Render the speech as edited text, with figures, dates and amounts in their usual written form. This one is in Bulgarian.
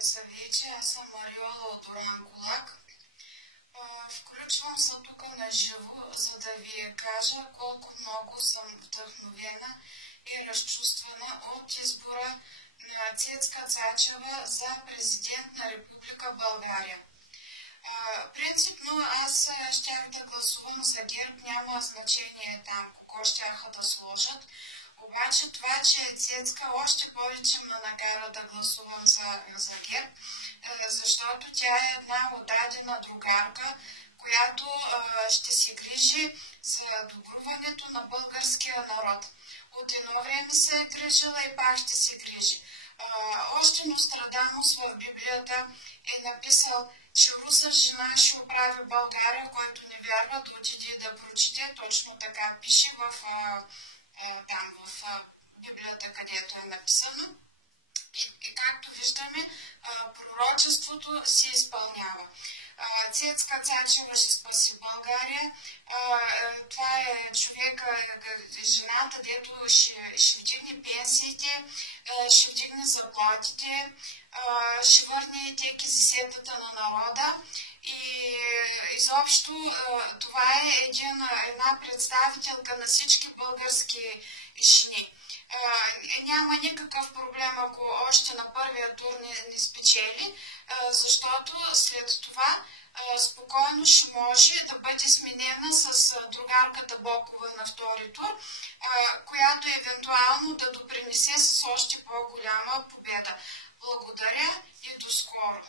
са вече, аз съм Мариола от Дуранкулак. Включвам се тук на живо, за да ви кажа колко много съм вдъхновена и разчувствана от избора на Цецка Цачева за президент на Република България. Принципно аз щях да гласувам за ГЕРБ, няма значение там кого щяха да сложат. Обаче това, че Цецка още повече ме накара да гласувам за ГЕРБ, защото тя е една отдадена другарка, която ще се грижи за добруването на българския народ. От едно време се е грижила и пак ще се грижи. Още Нострадамус в Библията е написал, че руса жена ще оправи България, който не вярва да отиде да прочете. Точно така пише там в Библията, където е написано. И както виждаме, пророчеството се изпълнява. Цецка Цачева ще спаси България. Това е човека, жената, дето ще вдигне пенсиите, ще вдигне заплатите, ще върне теки сетата на народа. И изобщо това е една представителка на всички български жени. Няма никакъв проблем, ако още на първия тур не спечели, защото след това спокойно ще може да бъде сменена с другарката Бокова на втори тур, която евентуално да допринесе с още по-голяма победа. Благодаря и до скоро!